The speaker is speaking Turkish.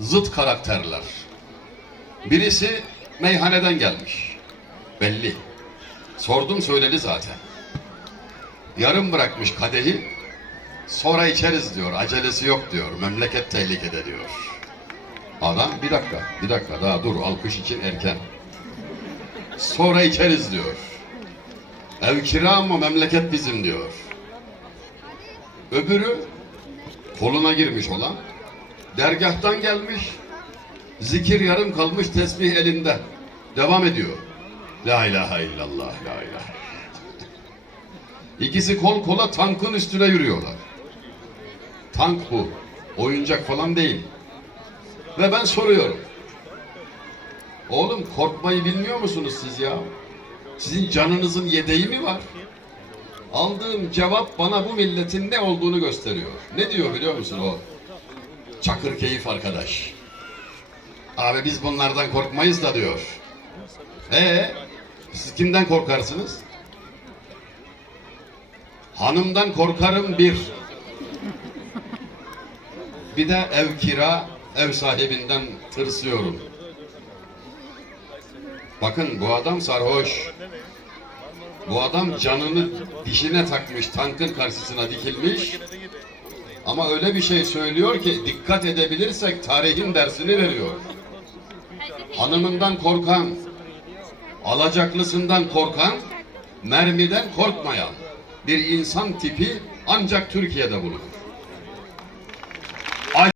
zıt karakterler. Birisi meyhaneden gelmiş. Belli. Sordum söyledi zaten. Yarım bırakmış kadehi. Sonra içeriz diyor. Acelesi yok diyor. Memleket tehlikede diyor. Adam bir dakika, bir dakika daha dur. Alkış için erken. Sonra içeriz diyor. Ev kira ama memleket bizim diyor. Öbürü koluna girmiş olan dergahtan gelmiş. Zikir yarım kalmış tesbih elinde. Devam ediyor. La ilahe illallah, la ilahe. İkisi kol kola tankın üstüne yürüyorlar. Tank bu. Oyuncak falan değil. Ve ben soruyorum. Oğlum korkmayı bilmiyor musunuz siz ya? Sizin canınızın yedeği mi var? Aldığım cevap bana bu milletin ne olduğunu gösteriyor. Ne diyor biliyor musun o? Çakır keyif arkadaş. Abi biz bunlardan korkmayız da diyor. Ee, siz kimden korkarsınız? Hanımdan korkarım bir. Bir de ev kira, ev sahibinden tırsıyorum. Bakın bu adam sarhoş. Bu adam canını dişine takmış, tankın karşısına dikilmiş. Ama öyle bir şey söylüyor ki dikkat edebilirsek tarihin dersini veriyor. Hanımından korkan, alacaklısından korkan, mermiden korkmayan bir insan tipi ancak Türkiye'de bulunur.